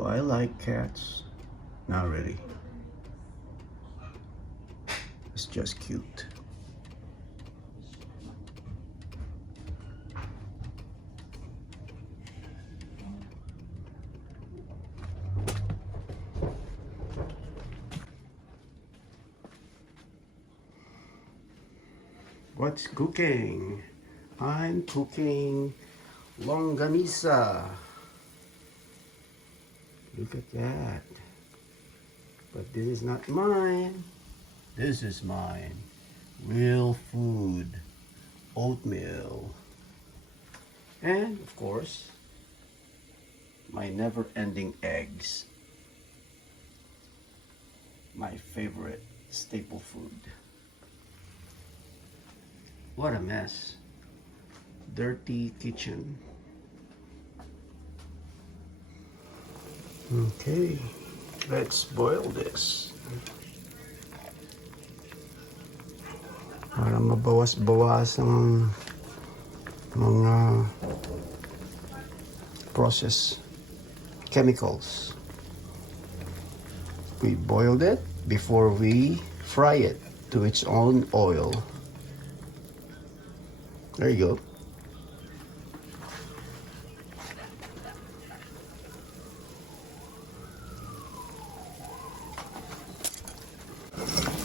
Do I like cats? Not really. It's just cute. What's cooking? I'm cooking longanisa. Look at that. But this is not mine. This is mine. Real food. Oatmeal. And, of course, my never-ending eggs. My favorite staple food. What a mess. Dirty kitchen. Okay, let's boil this. Para mabawas-bawas ang mga process chemicals. We boiled it before we fry it to its own oil. There you go.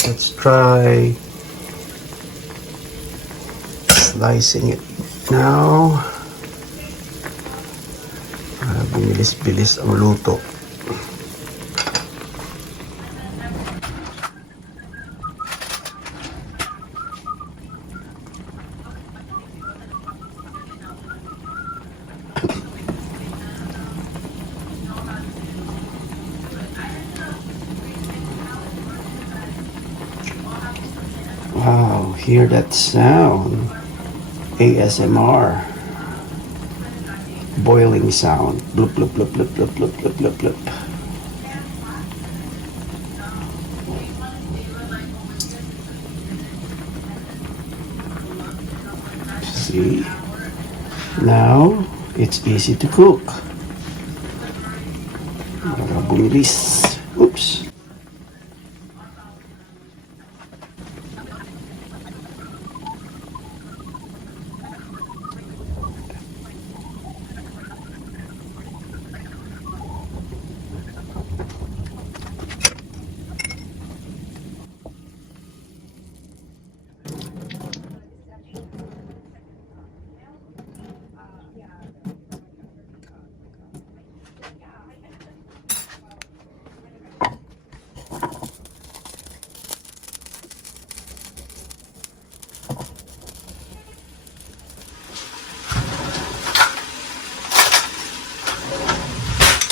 Let's try slicing it now. Para bilis-bilis ang luto. Wow, hear that sound. ASMR. Boiling sound. Bloop, bloop, bloop, bloop, bloop, bloop, bloop, bloop, bloop. See? Now, it's easy to cook. Para bumilis. Oops.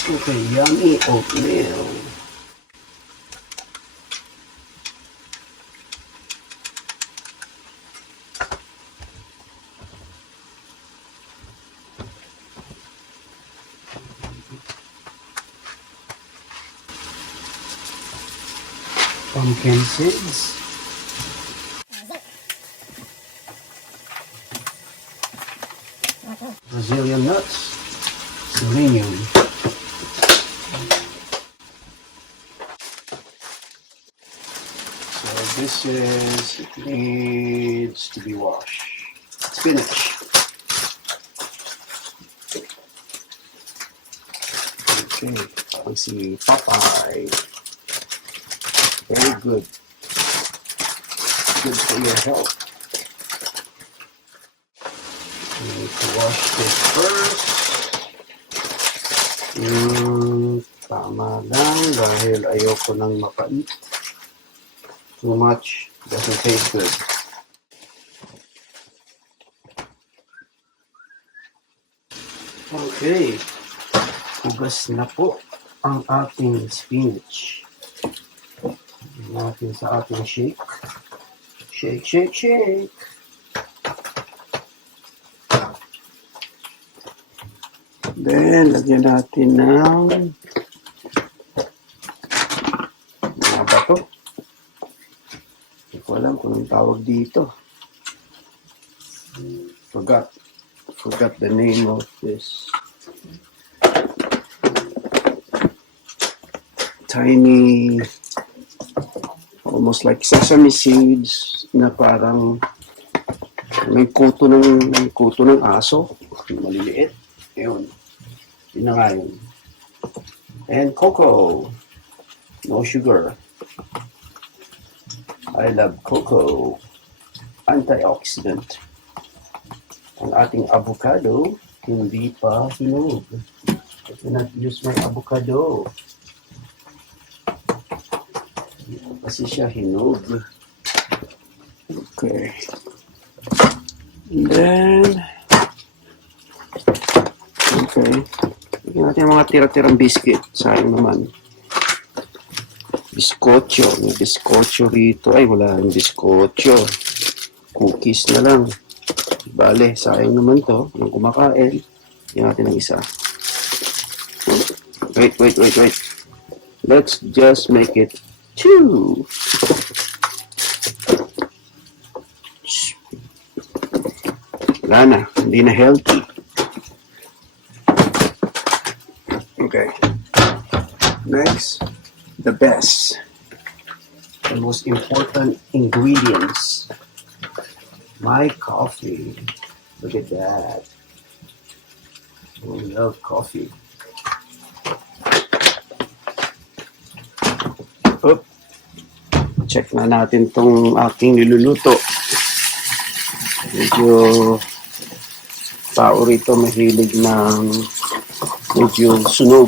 Okay, yummy oatmeal. Pumpkin seeds. Brazilian nuts. Selenium. It needs to be washed. Spinach. Okay, let's see, Popeye. Very good. Good for your health. You need to wash this first. Tama lang dahil ayoko nang mapait. Too much doesn't taste good. Okay, hugas na po ang ating spinach. Lagyan natin sa ating shake. Shake, shake, shake. Then, lagyan natin ng mga bato. Hindi ko alam kung anong tawag dito. Forgot the name of this. tiny, almost like sesame seeds na parang may kuto ng aso. Maliliit. Yun. Yun na nga yun. And cocoa. No sugar. I love cocoa. Antioxidant. Ang ating avocado, hindi pa hinog. I cannot use my avocado. Hindi pa kasi siya hinog. Okay. And then, okay. Lagyan natin mga tira-tirang biscuit. Sayang naman. Biskotyo. May biskotyo rito. Ay, wala yung biskotyo. Cookies na lang. Bale, sayang naman to. Yung kumakain. Lagyan natin ng isa. Wait. Let's just make it 2. Wala na. Hindi na healthy. Okay. Next, the best. The most important ingredients. My coffee. Look at that. I love coffee. Oop. Check na natin tong aking niluluto. Medyo tao rito mahilig ng medyo sunog.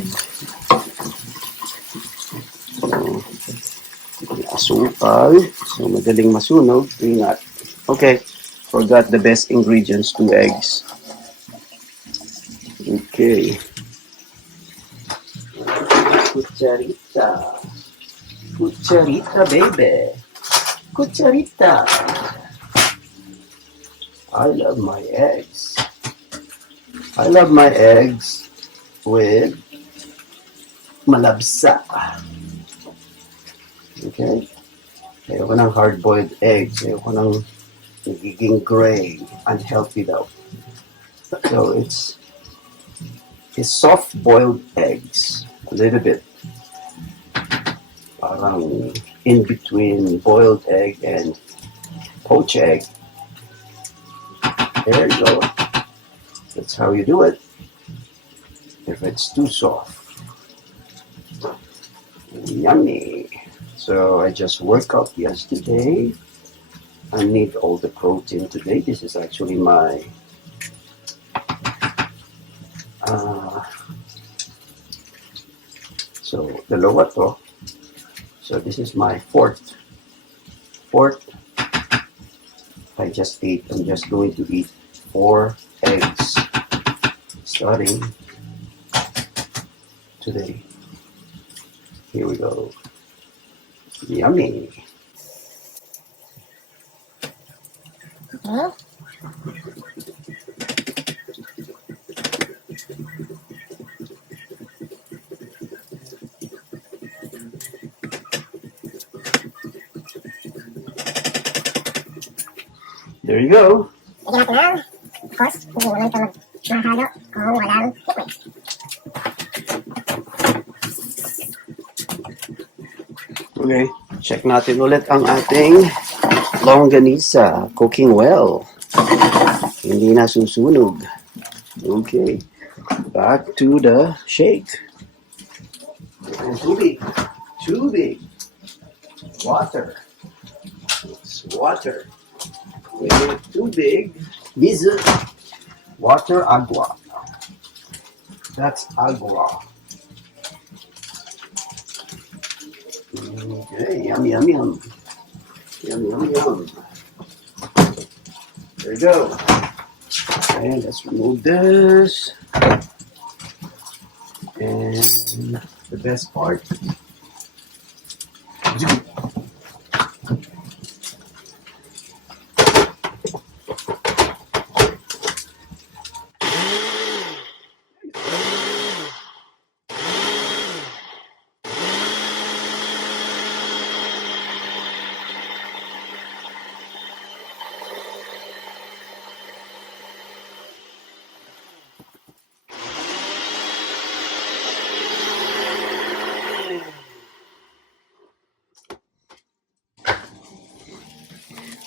Asukal. So, madaling masunog. Ingat. Okay. Forgot the best ingredients, 2 eggs. Okay. Cucharita. Cucharita, baby. Cucharita. I love my eggs. I love my eggs with malabsa. Okay? Ayoko ng hard-boiled eggs. Ayoko ng nagiging gray. Unhealthy daw. So, it's soft-boiled eggs. A little bit. Parang in between boiled egg and poached egg. There you go. That's how you do it. If it's too soft. Yummy. So I just worked out yesterday. I need all the protein today. This is actually my so dalawa to. So this is my fourth. I'm just going to eat 4 eggs starting today. Here we go. Yummy. Huh? There you go. Lagyan natin ng, of course, hindi naman ito mahalo kung walang liquid. Okay, check natin ulit ang ating longganisa. Cooking well. Hindi na susunog. Okay, back to the shake. And tubig. Water. It's water. With tubig. This is water agua. That's agua. Okay, yum. There you go. And let's remove this. And the best part.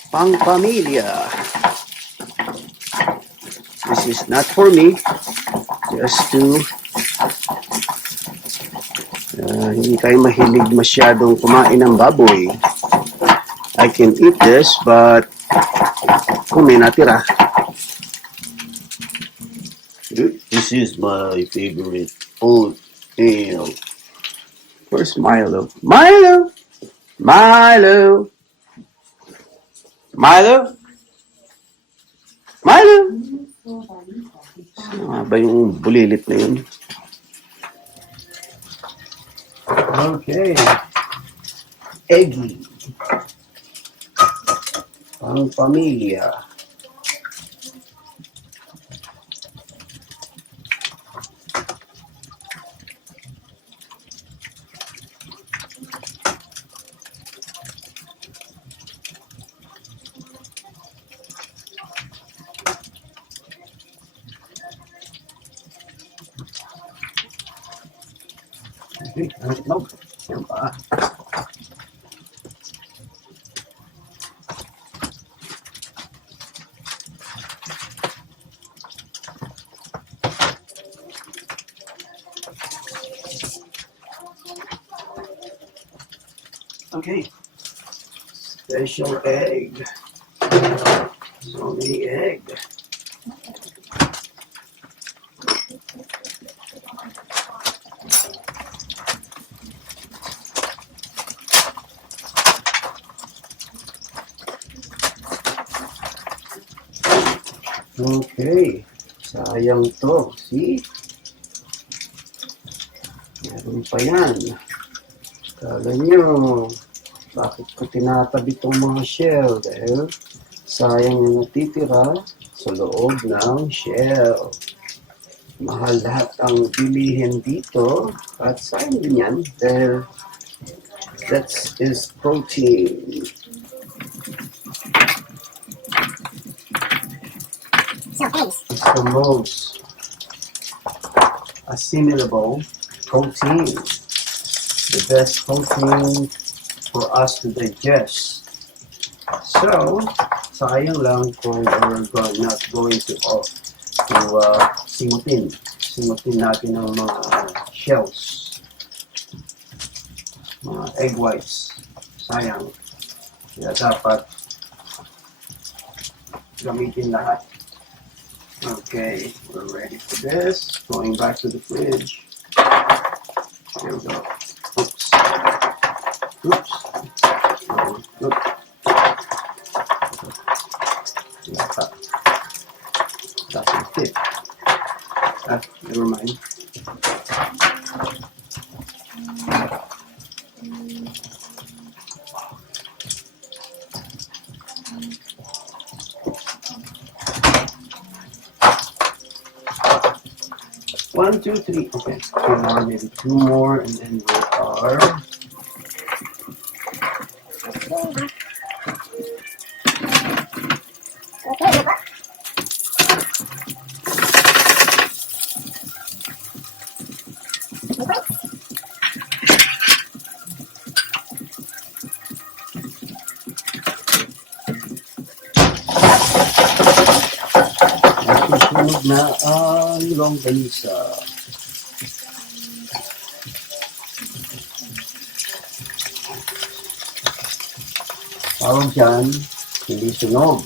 pang-pamilya. This is not for me, just to hindi tayo mahilig masyadong kumain ng baboy. I can eat this, but kung may natira. This is my favorite oatmeal. Where's Milo? Milo! Milo! Milo? Milo! Ano nga ba yung bulilit na yun? Okay. Eggy. Pang-pamilya. Okay, no. Yan pa. Okay. Special egg. So many egg. Okay. Sayang to. See? Meron pa yan. Kala nyo, bakit ko tinatabi itong mga shell? Dahil sayang yung natitira sa loob ng shell. Mahal lahat ang bilihin dito. At sayang din yan dahil that is protein. So, eggs. It's the most assimilable protein. The best protein for us to digest. So, sayang lang kung we're not going to simutin. Simutin natin ang mga shells. Mga egg whites. Sayang. Kaya dapat gamitin lahat. Okay, we're ready for this. Going back to the fridge. Here we go. Oops. Oops. Oops. Doesn't fit. Never mind. One, two, three. Okay, two more, maybe two more, and then we are. Okay, diba? Susunod na ang longganisa. Tawag dyan, hindi sunog.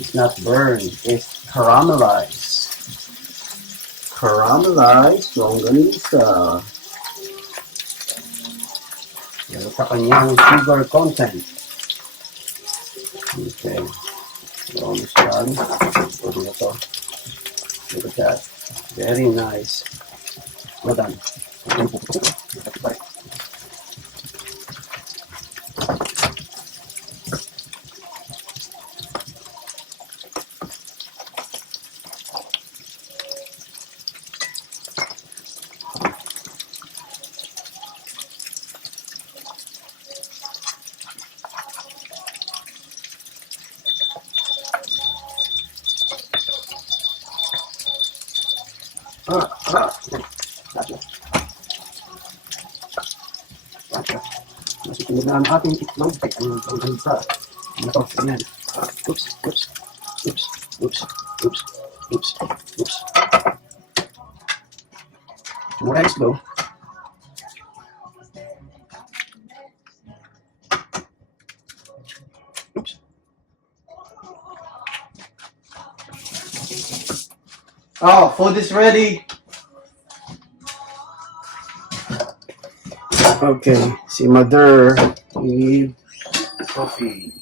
It's not burned, it's caramelized. Caramelized longganisa. Pero sa kanyang sugar content. Okay. Almost done. Pwede na to. Look at that. Very nice. Well done. Bye. Gotcha. Nasitinod na ang ating itlog. Ay, ang gansa. Ito, ganyan. Oops, oops, oops, oops, oops, oops, oops. More and slow. Oops. Oh, food is ready. Okay, si Mother need coffee.